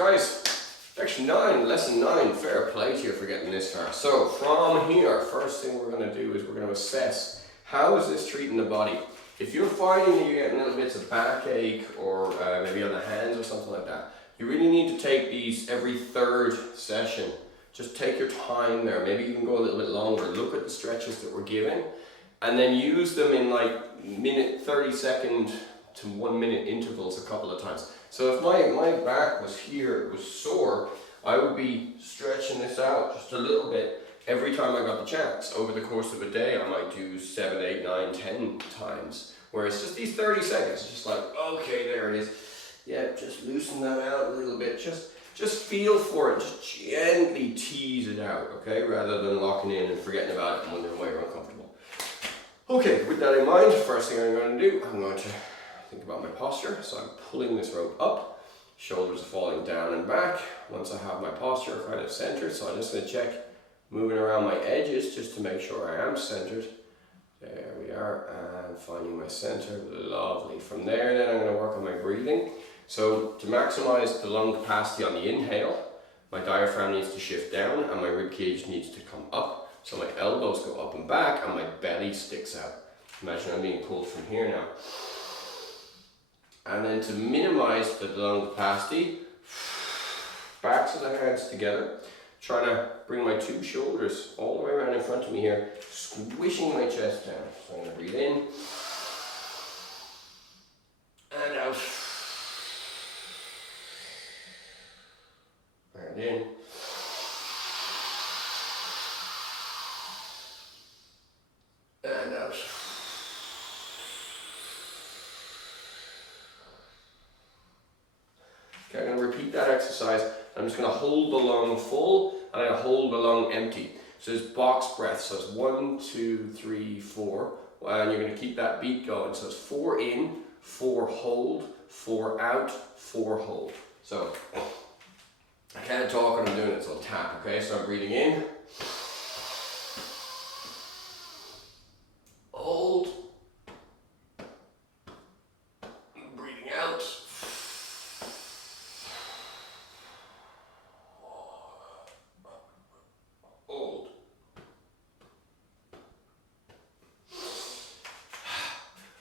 guys, section 9, lesson 9, fair play to you for getting this far. So from here, first thing we're going to do is we're going to assess how is this treating the body. If you're finding that you're getting little bits of backache or maybe on the hands or something like that, you really need to take these every third session. Just take your time there. Maybe you can go a little bit longer. Look at the stretches that we're giving and then use them in like 30-second to 1 minute intervals a couple of times. So if my back was here, it was sore, I would be stretching this out just a little bit every time I got the chance. Over the course of a day, I might do 7, 8, 9, 10 times. Whereas just these 30 seconds, just like, okay, there it is. Yeah, just loosen that out a little bit. Just feel for it. Just gently tease it out, okay? Rather than locking in and forgetting about it and wondering why you're uncomfortable. Okay, with that in mind, first thing I'm going to do, I'm going to think about my posture. So I'm pulling this rope up, shoulders are falling down and back. Once I have my posture kind of centered, so I'm just going to check moving around my edges just to make sure I am centered. There we are, and finding my center, lovely. From there then I'm going to work on my breathing. So to maximize the lung capacity on the inhale, my diaphragm needs to shift down and my rib cage needs to come up. So my elbows go up and back and my belly sticks out. Imagine I'm being pulled from here now. And then to minimize the lung capacity, backs of the hands together, trying to bring my two shoulders all the way around in front of me here, squishing my chest down. So I'm going to breathe in and out. And in. And out. Okay, I'm going to repeat that exercise. I'm just going to hold the lung full and I'm going to hold the lung empty. So it's box breath. So it's 1, 2, 3, 4. And you're going to keep that beat going. So it's 4 in, 4 hold, 4 out, 4 hold. So I can't talk when I'm doing it, so I'll tap. Okay, so I'm breathing in. Hold. Breathing out. Hold.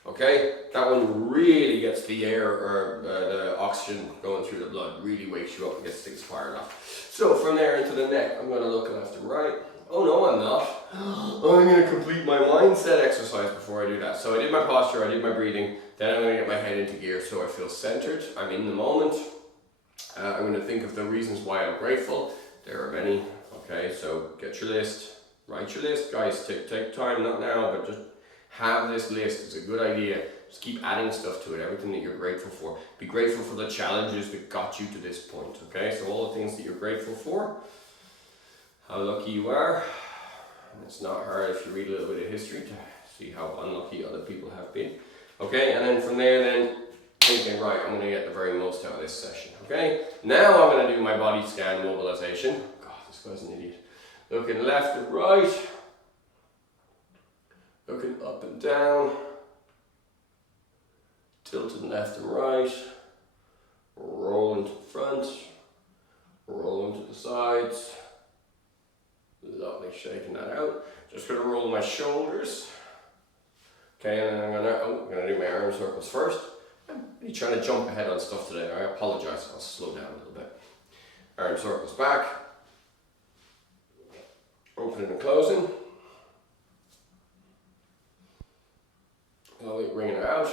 Okay, that one really gets the air or the oxygen going through the blood, really wakes you up and gets things fired up. So from there into the neck, I'm going to look left and right. Oh no, I'm not. I'm going to complete my mindset exercise before I do that. So I did my posture, I did my breathing, then I'm going to get my head into gear so I feel centered, I'm in the moment. I'm going to think of the reasons why I'm grateful. There are many. Okay, so get your list, write your list. Guys, take time, not now, but just have this list. It's a good idea. Just keep adding stuff to it, everything that you're grateful for. Be grateful for the challenges that got you to this point, okay? So all the things that you're grateful for, how lucky you are. And it's not hard if you read a little bit of history to see how unlucky other people have been. Okay, and then from there then, thinking, right, I'm going to get the very most out of this session, okay? Now I'm going to do my body scan mobilization. God, this guy's an idiot. Looking left and right. Looking up and down. Tilting left and right, rolling to the front, rolling to the sides. Lovely, shaking that out. Just gonna roll my shoulders. Okay, and then I'm gonna do my arm circles first. I'm really trying to jump ahead on stuff today. I apologize, I'll slow down a little bit. Arm circles back. Opening and closing. Slowly bringing it out.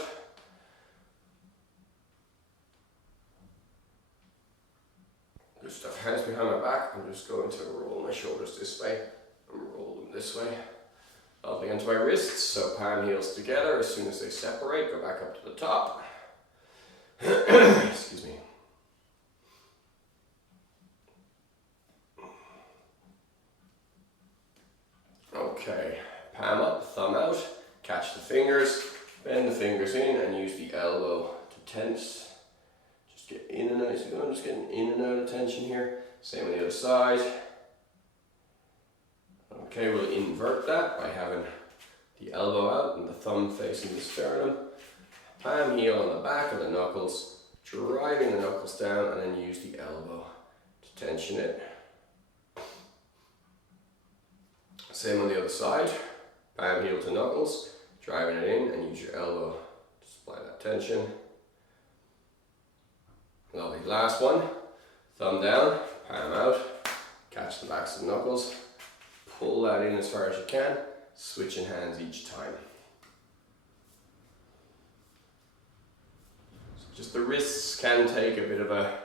Good stuff. Hands behind my back. I'm just going to roll my shoulders this way and roll them this way. Lovely into my wrists. So palm heels together. As soon as they separate, go back up to the top. Excuse me. Okay. Palm up, thumb out. Catch the fingers. Bend the fingers in and use the elbow to tense. Get in and out, so I'm just getting in and out of tension here. Same on the other side. Okay, we'll invert that by having the elbow out and the thumb facing the sternum. Palm heel on the back of the knuckles. driving the knuckles down, and then use the elbow to tension it. Same on the other side, palm heel to knuckles, driving it in, and use your elbow to supply that tension. Lovely. Last one, thumb down, palm out, catch the backs of the knuckles, pull that in as far as you can, switching hands each time. So just the wrists can take a bit of a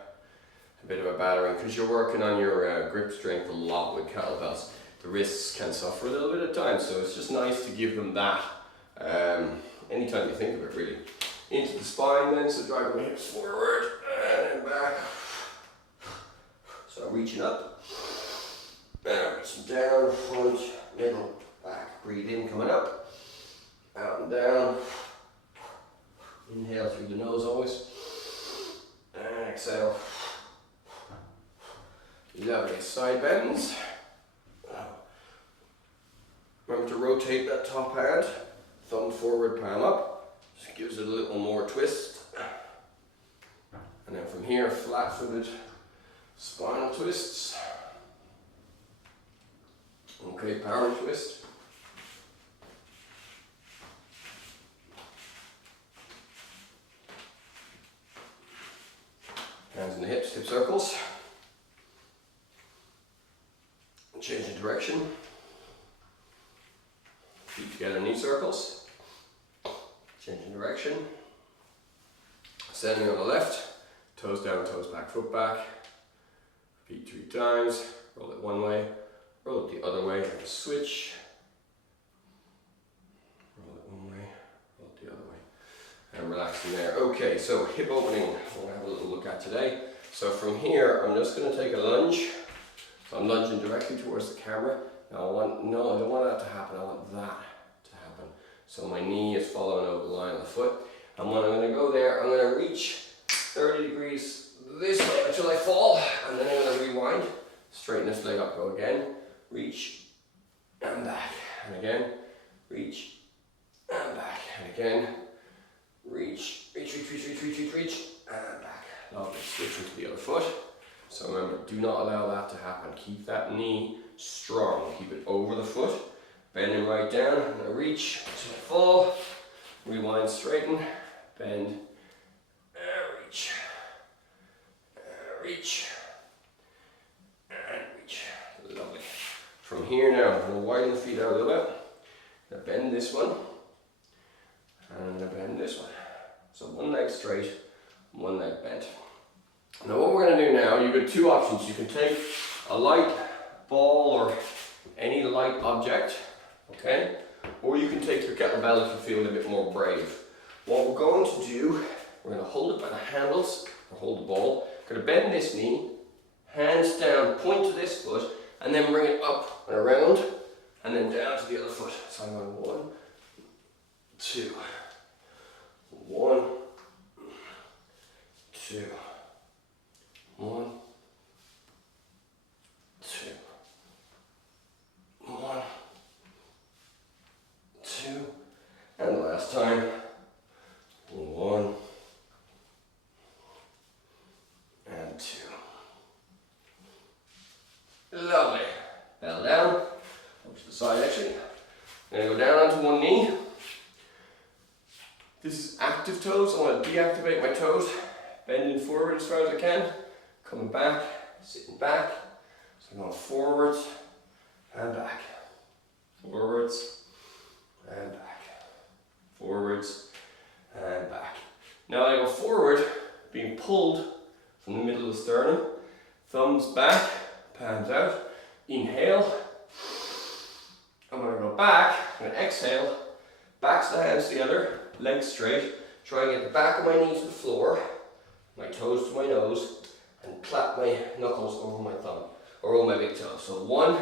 battering because you're working on your grip strength a lot with kettlebells. The wrists can suffer a little bit at times, so it's just nice to give them that anytime you think of it, really. Into the spine then, so driving my hips forward and back. So reaching up, reaching down, front, middle, back. Breathe in, coming up, out and down. Inhale through the nose always, and exhale. Lovely, side bends. Remember to rotate that top hand, thumb forward, palm up. Just gives it a little more twist. And then from here, flat-footed spinal twists. Okay, power twist. Hands in the hips, hip circles. Change the direction. Feet together, knee circles. Changing direction. Ascending on the left. Toes down, toes back, foot back. Repeat 3 times. Roll it one way. Roll it the other way. And switch. Roll it one way. Roll it the other way. And relaxing there. Okay, so hip opening. We're going to have a little look at today. So from here, I'm just going to take a lunge. So I'm lunging directly towards the camera. Now I don't want that to happen, I want that to happen. So my knee is following over the line of the foot. And when I'm going to go there, I'm going to reach 30 degrees this way until I fall. And then I'm going to rewind, straighten this leg up, go again, reach, and back. And again, reach, and back. And again, reach, and back. Lovely, switching to the other foot. So remember, do not allow that to happen. Keep that knee strong. Keep it over the foot. Bending right down. I'm going to reach until I fall. Rewind, straighten. Bend. Reach. Reach. And reach. Lovely. From here now, I'm going to widen the feet out a little bit. I'm going to bend this one. And I'm going to bend this one. So one leg straight, one leg bent. Now what we're going to do now, you've got 2 options. You can take a light ball or any light object, okay? Or you can take your kettlebell if you're feeling a bit more brave. What we're going to do, we're going to hold it by the handles, or hold the ball. We're going to bend this knee, hands down, point to this foot, and then bring it up and around, and then down to the other foot. So I'm going 1, 2, 1, 2. 1, 2, 1, 2, and the last time, 1, and 2. Lovely. Bell down, over to the side actually. I'm going to go down onto one knee. This is active toes, I want to deactivate my toes, bending forward as far as I can. Coming back, sitting back, so I'm going forwards and back, forwards and back, forwards and back. Now I go forward, being pulled from the middle of the sternum, thumbs back, palms out, inhale. I'm going to go back, I'm going to exhale, backs the hands together, legs straight, try and get the back of my knee to the floor, my toes to my nose, and clap my knuckles over my thumb, or over my big toe. So 1,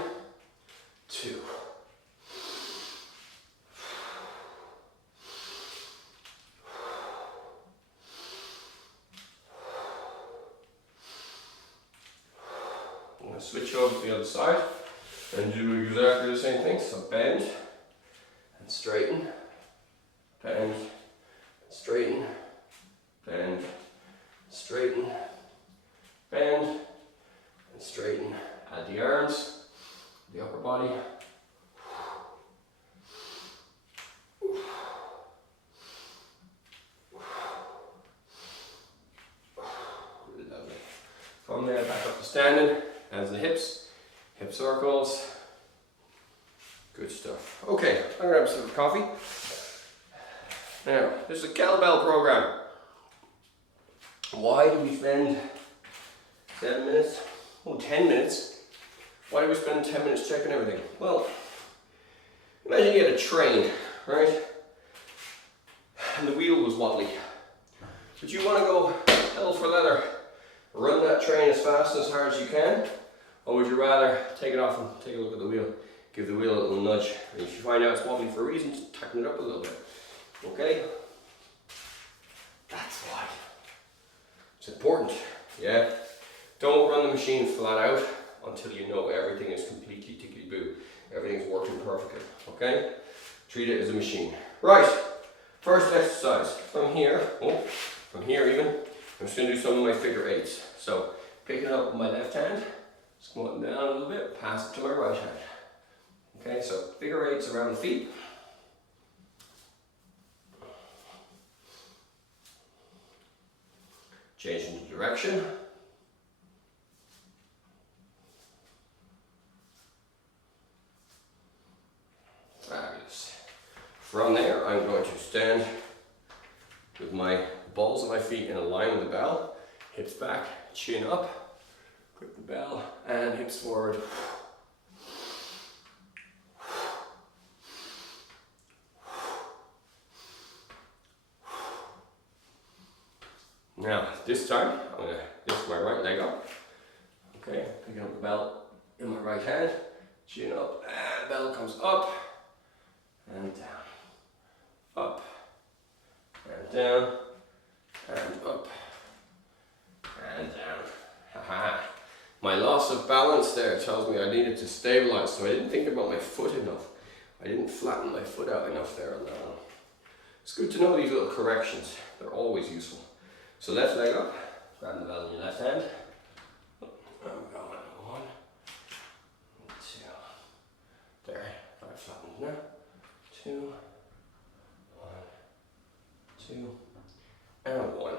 2. I'm going to switch over to the other side and do exactly the same thing. So bend and straighten, bend, straighten, bend, And straighten. Add the arms, the upper body. Lovely. From there, back up to standing. Hands on the hips. Hip circles. Good stuff. Okay, I'm gonna have some coffee. Now, this is a kettlebell program. Why do we spend 7 minutes? Oh, 10 minutes. Why do we spend 10 minutes checking everything? Well, imagine you had a train, right? And the wheel was wobbly. Would you want to go hell for leather, run that train as fast and as hard as you can? Or would you rather take it off and take a look at the wheel? Give the wheel a little nudge. And if you find out it's wobbly for a reason, just tighten it up a little bit. Okay? That's why. It's important, yeah? Don't run the machine flat out until you know everything is completely tickety-boo. Everything's working perfectly, okay? Treat it as a machine. Right, first exercise. From here even, I'm just gonna do some of my figure eights. So, picking it up with my left hand, squatting down a little bit, pass it to my right hand. Okay, so figure eights around the feet. Changing the direction. Fabulous. From there, I'm going to stand with my balls of my feet in a line with the bell. Hips back, chin up, grip the bell, and hips forward. Now, this time, I'm going to lift my right leg up. Okay, picking up the bell in my right hand, chin up, and bell comes up and down. Up and down and up and down. Haha. My loss of balance there tells me I needed to stabilize, so I didn't think about my foot enough. I didn't flatten my foot out enough there on that one. It's good to know these little corrections. They're always useful. So left leg up, grab the bell in your left hand. I'm going 1, 2. There, I've flattened now. 2, 1, 2, and 1,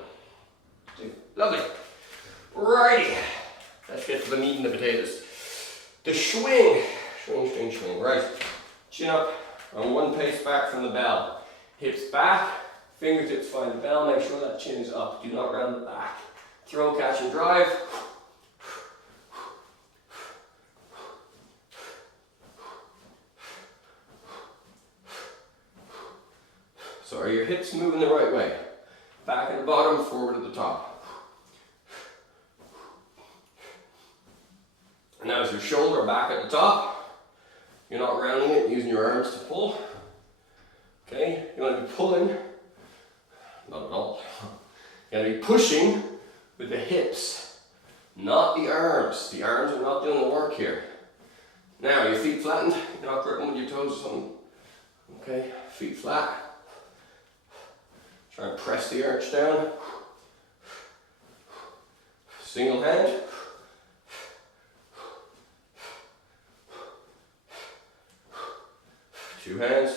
2. Lovely. Righty. Let's get to the meat and the potatoes. The swing. Swing, swing, swing. Right. Chin up. On one pace back from the bell. Hips back. Fingertips find the bell, make sure that chin is up. Do not round the back. Throw, catch, and drive. So are your hips moving the right way? Back at the bottom, forward at the top. Now is your shoulder back at the top. You're not rounding it, using your arms to pull. Okay, you want to be pulling. Not at all. You're going to be pushing with the hips, not the arms. The arms are not doing the work here. Now, your feet flattened. You're not gripping with your toes or something. Okay, feet flat. Try and press the arch down. Single hand. Two hands.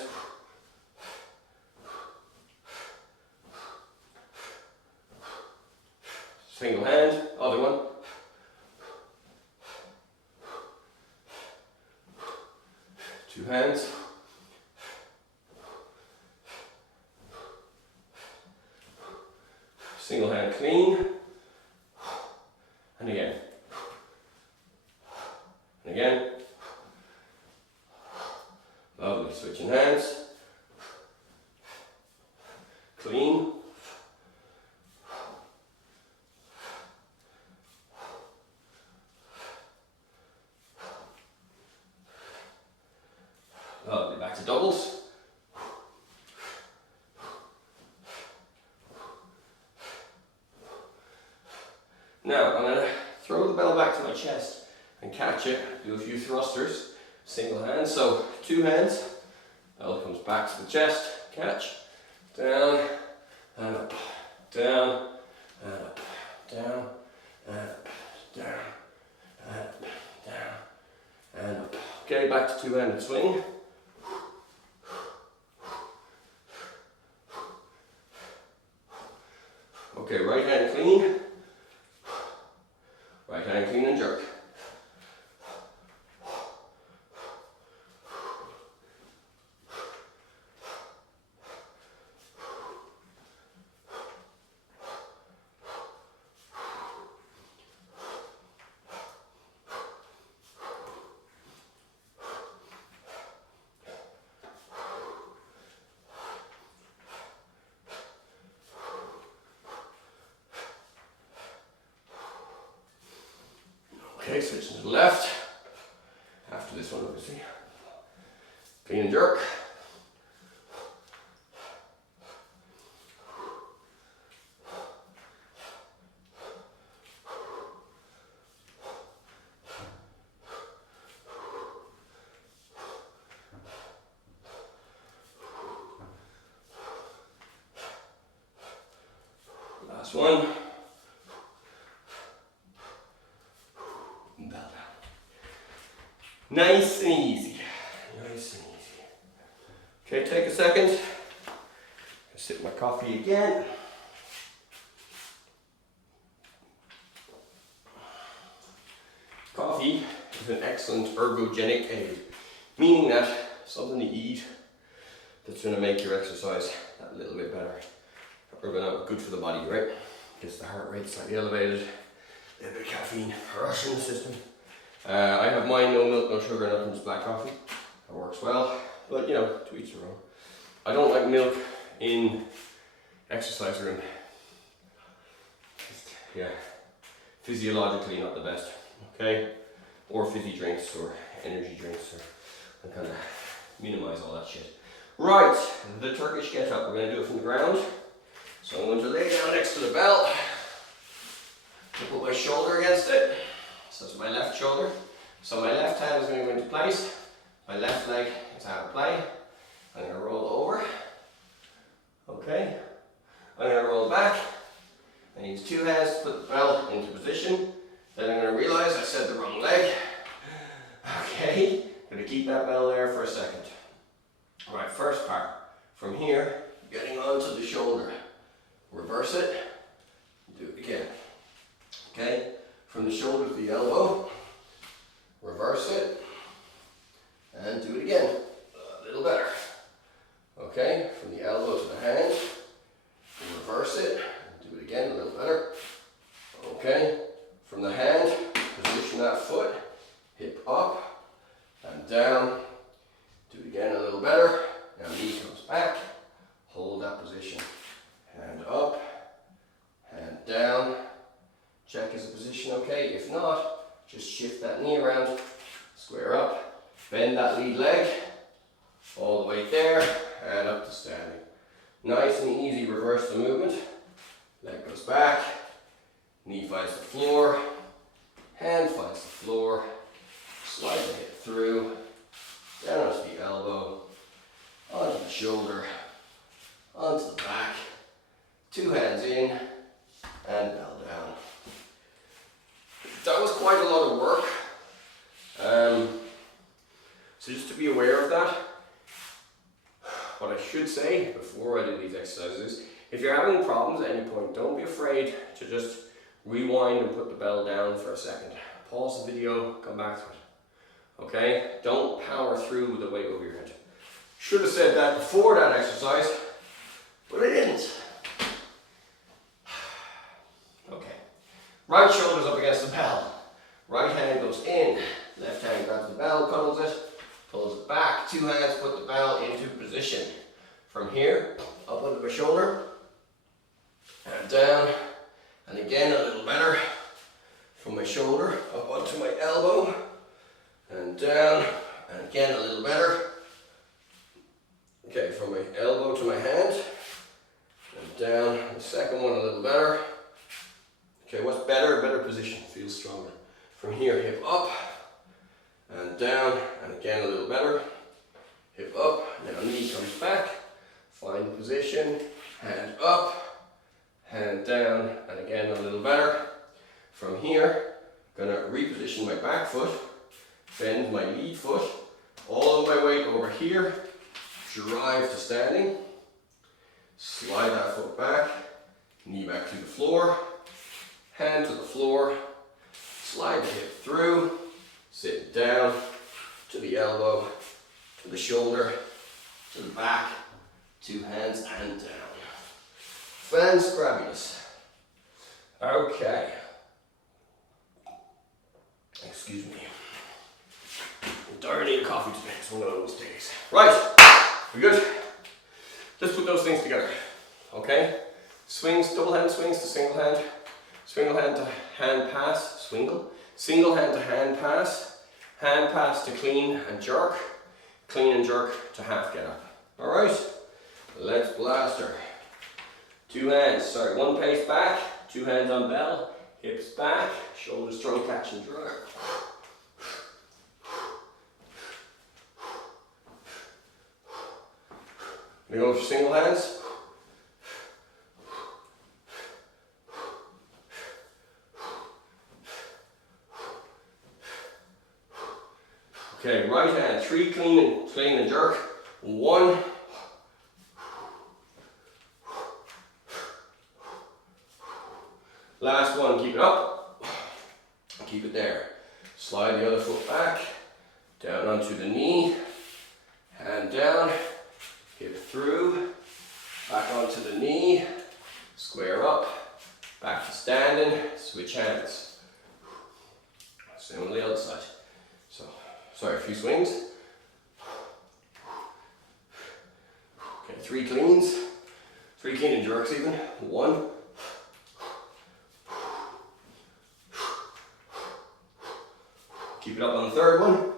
Single hand, other one. Two hands. Single hand clean. And again. And again. Lovely, switching hands. Clean. Lovely, back to doubles. Now, I'm going to throw the bell back to my chest and catch it, do a few thrusters, single hand, so two hands, bell comes back to the chest, catch, down, and up, down, and up, down, and up, down, and Okay, back to two-handed swing. Okay, right hand clean. Right hand clean and jerk. Okay, switching to the left. After this one, obviously. Clean and jerk. Last one. Nice and easy. Nice and easy. Okay, take a second. Sip my coffee again. Coffee is an excellent ergogenic aid, meaning that something to eat that's going to make your exercise that little bit better. Or good for the body, right? Gets the heart rate slightly elevated, a little bit of caffeine rush in the system. I have mine, no milk, no sugar, nothing, just black coffee. That works well, but you know, to each their own. I don't like milk in exercise room. Just, yeah, physiologically not the best, okay? Or fizzy drinks or energy drinks, or I kind of minimize all that shit. Right, the Turkish get up. We're going to do it from the ground. So I'm going to lay down next to the bell. Put my shoulder against it. So it's my left shoulder. So my left hand is going to go into place. My left leg is out of play. I'm going to roll over. Okay. I'm going to roll back. I use two hands to put the bell into position. Then I'm going to realize I said the wrong leg. Okay. I'm going to keep that bell there for a second. Alright, first part. From here, getting onto the shoulder. Reverse it. Do it again. Okay. From the shoulder to the elbow, reverse it, and do it again, a little better. Okay, from the elbow to the hand, reverse it, do it again, a little better. Okay, from the hand, position that foot, hip up and down, do it again, a little better. Now knee comes back, hold that position, hand up, hand down. Check is the position okay. If not, just shift that knee around, square up, bend that lead leg all the way there and up to standing. Nice and easy, reverse the movement. Leg goes back, knee finds the floor, hand finds the floor, slide the hip through, down onto the elbow, onto the shoulder, onto the back, two hands in and bell down. That was quite a lot of work, so just to be aware of that, what I should say before I do these exercises, if you're having problems at any point, don't be afraid to just rewind and put the bell down for a second. Pause the video, come back to it, okay? Don't power through with the weight over your head. Should have said that before that exercise, but I didn't. Okay. Right shoulder's up against the bell. Right hand goes in. Left hand grabs the bell, cuddles it, pulls it back. Two hands put the bell into position. From here, up onto my shoulder, and down, and again a little better. From my shoulder, up onto my elbow, and down, and again a little better. Okay, from my elbow to my hand, and down. The second one a little better. Okay, what's better? Better position, feels stronger. From here, hip up, and down, and again a little better. Hip up, now knee comes back, find the position, hand up, hand down, and again a little better. From here, gonna reposition my back foot, bend my lead foot, all of my weight over here, drive to standing, slide that foot back, knee back to the floor, hand to the floor, slide the hip through, sit down, to the elbow, to the shoulder, to the back, 2 hands and down. Fans grabbiness. Okay. Excuse me. Don't need a coffee today, it's one of those days. Right, we good? Let's put those things together. Okay? Swings, double hand swings to single hand hand to hand pass, single hand to hand pass to clean and jerk to half get up. Alright, let's blast her. 2 hands, sorry, 1 pace back, 2 hands on bell, hips back, shoulders throw, catch and drag. We go for single hands. Okay, right hand, 3 clean and jerk, 1. Last one, keep it up, keep it there. Slide the other foot back, down onto the knee, hand down, hip through, back onto the knee, square up, back to standing, switch hands. Same on the other side. So, sorry, a few swings. Okay, 3 cleans, 3 clean and jerks even, 1. Keep it up on the 3rd one.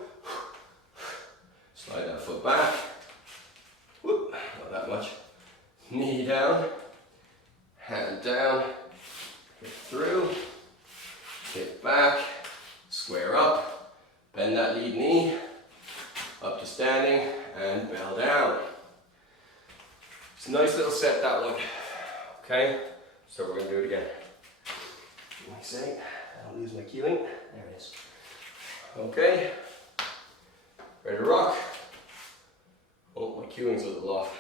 Slide that foot back. Whoop, not that much. Knee down, hand down, hip through, hip back, square up, bend that lead knee, up to standing, and bell down. It's a nice little set, that one. Okay, so we're going to do it again. Like I say, I don't lose my cueing. There it is. Okay, ready to rock. Oh, my cueing's a little off.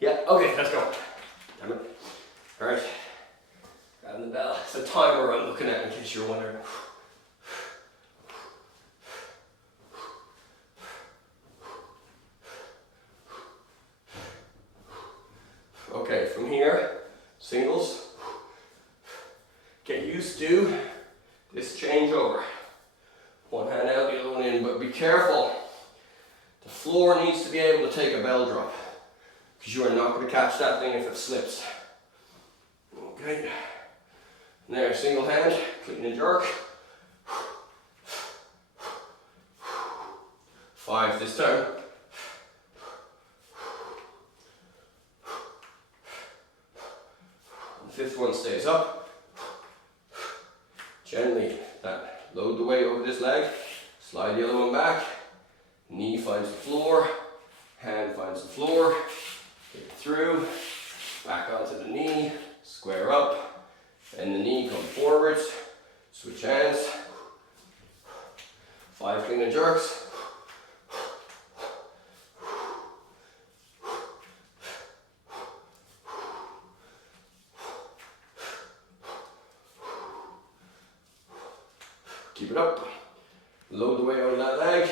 Yeah, okay, let's go. Damn it. Alright, grabbing the bell. It's a timer I'm looking at in case you're wondering. Okay, from here, singles. Get used to this changeover. 1 hand out, the other one in, but be careful. The floor needs to be able to take a bell drop, because you are not going to catch that thing if it slips. Okay. And there, single hand, clean and jerk. 5 this time. The 5th one stays up. Gently, load the weight over this leg, slide the other one back, knee finds the floor, hand finds the floor, hip through, back onto the knee, square up, bend the knee, come forwards, switch hands, 5 clean and jerks. Keep it up, load the weight over that leg,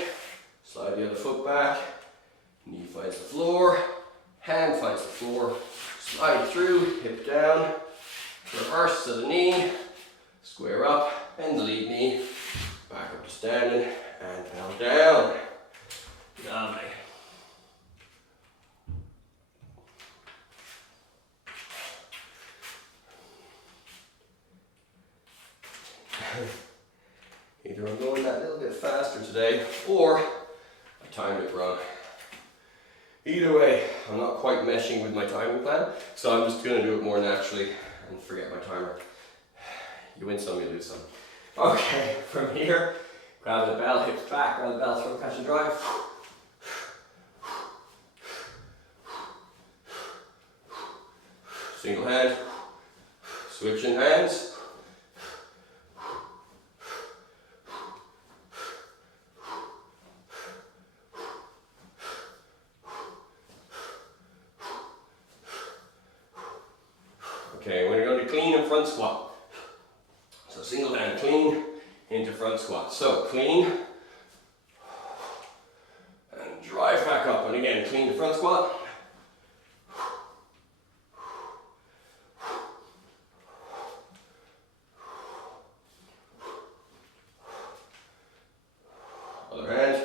slide the other foot back, knee finds the floor, hand finds the floor, slide through, hip down, reverse to the knee, square up, bend the lead knee, back up to standing, and bell down. Lovely. Either I'm going that little bit faster today, or I timed it wrong. Either way, I'm not quite meshing with my timing plan, so I'm just going to do it more naturally and forget my timer. You win some, you lose some. Okay, from here, grab the bell, hips back, grab the bell, throw, catch and drive. Single hand, switching hands. Okay, we're going to clean and front squat. So single hand clean into front squat. So clean and drive back up. And again, clean the front squat. Other hand.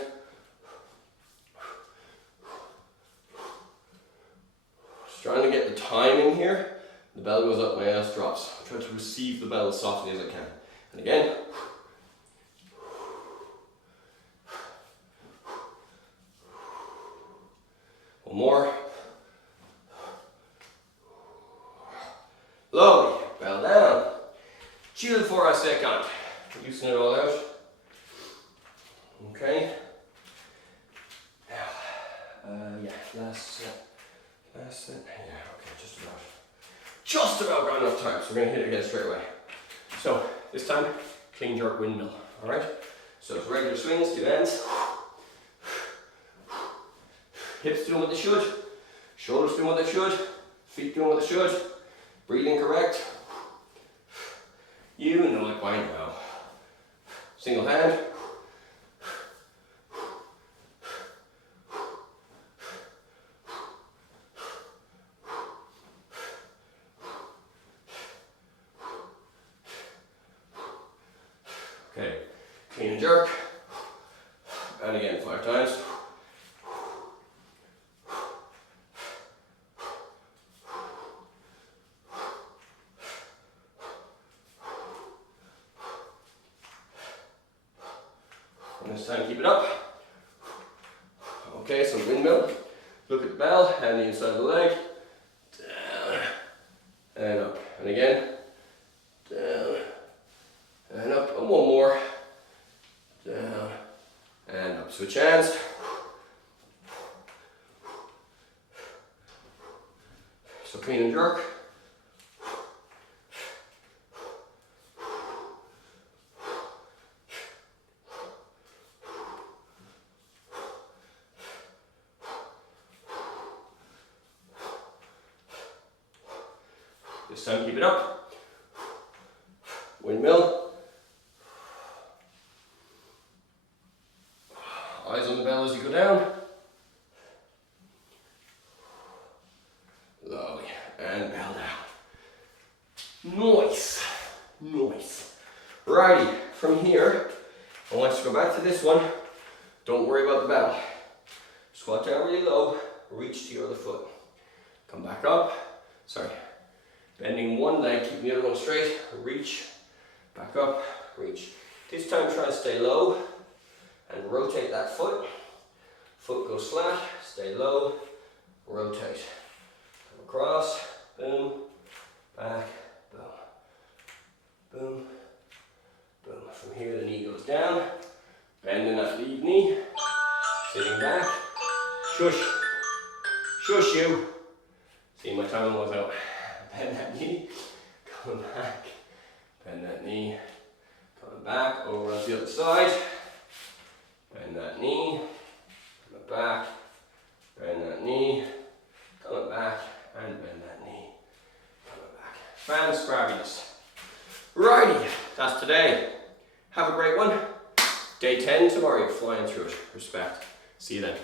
Just trying to get the timing here. The bell goes up, my ass drops. I try to receive the bell as softly as I can. And again. One more. Lovely. Bell down. Chill for a second. Loosen it all out. Okay. Now, yeah, last set. Last set. Yeah, okay, just about. Just about got enough time, so we're going to hit it again straight away. So, this time, clean jerk windmill, alright? So it's regular swings, 2 ends. Hips doing what they should, shoulders doing what they should, feet doing what they should, breathing correct. You know it by now. Single hand. Okay, clean and jerk, and again 5 times. And this time keep it up. Okay, so windmill, look at the bell, hand the inside of the leg, down, and up, and again, down, and up, and one more, down, and up. Switch hands. So clean and jerk. This time keep it up. Windmill. Eyes on the bell as you go down. Lovely. And bell down. Nice. Nice. Righty, from here, I want you to go back to this one. Don't worry about the bell. Squat down really low, reach to your other foot. Come back up. Sorry. Bending one leg, keeping the other one straight. Reach, back up, reach. This time try to stay low and rotate that foot. Foot goes flat, stay low, rotate. Come across, boom, back, boom, boom, boom. From here the knee goes down, bending that lead knee, sitting back, shush, shush you. See, my tongue was out. Bend that knee, coming back, bend that knee, coming back, over on the other side, bend that knee, coming back, bend that knee, coming back, and bend that knee, coming back. Fan-scrabbiness. Righty, that's today. Have a great one. Day 10 tomorrow, you're flying through it. Respect. See you then.